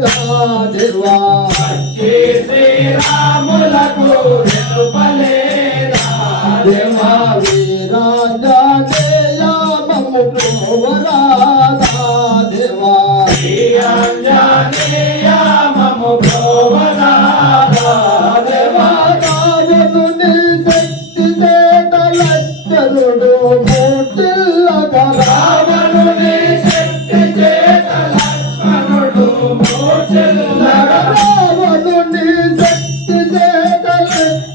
రాజువా వచ్చి శ్రీరాములకు దేవా వీరాజా జయా మమ్ము ప్రోవరాధా దేవా వీరాజా జయా మమ్ము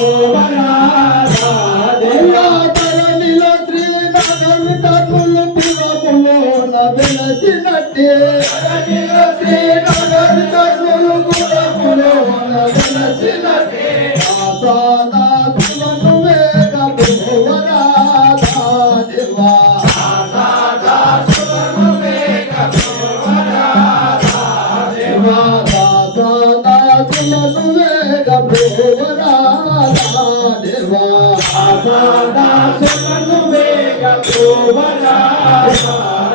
Oh, my God.